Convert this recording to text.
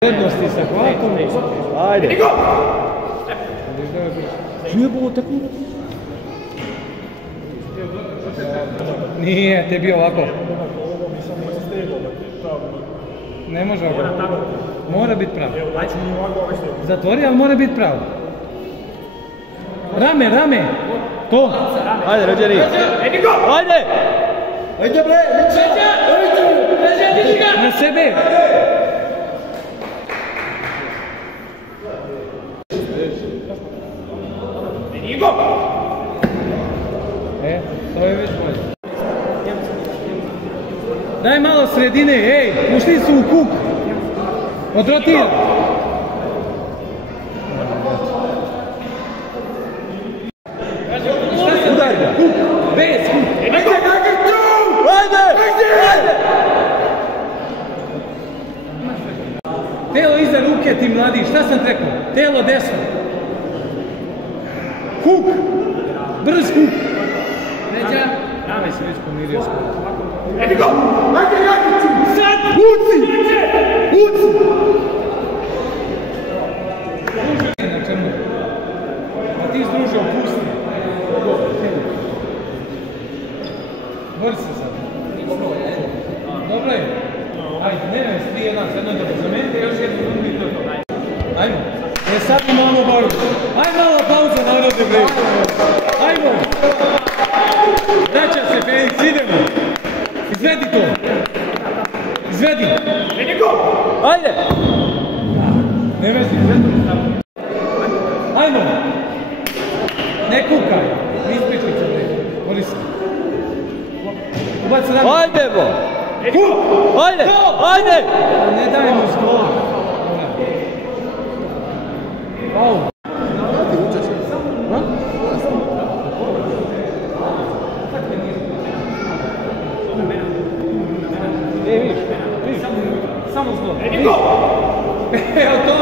Prednosti sa hvatom. Ajde. Nije bilo tako. Nije, te je bio ovako. Ne može ovako. Mora biti pravo. Zatvori, ali mora biti pravo. Rame, rame. To. Ajde, Rođeri. Ajde. Ajde, bre. Na sebe. To je već bolje. Daj malo sredine, ej, ušli su u kuk. Odrotira. Udaj ga. Kuk, bez kuk. Ajde. Telo iza ruke ti mladi, šta sam rekao? Telo desno. Kuk. Brz kuk. Neđa. Rame se već pomirio s kukom. Ajde go! Ajde Rakiću! Sad! Uci! Uci! Druže na čemu? A ti združe opusti. Bori se sad. Dobro je. Ajde, ne, 3-1, jedno dobro. Zamenite još jednu rundu i to je to. Ajmo. Sad imamo boru. Ajmo malo pauza narode bre. Ajmo. Vraća se Felix, idemo. Izvedi to. Izvedi. Ajde! Ne vezi, izvedi. Ajmo. Ne kukaj. Ispričaj se bre. Bori se. Ubaci rame. Ajde bo! Ajde! Ajde! Ne daj mu skor. Wow. Samo zlo. Evo to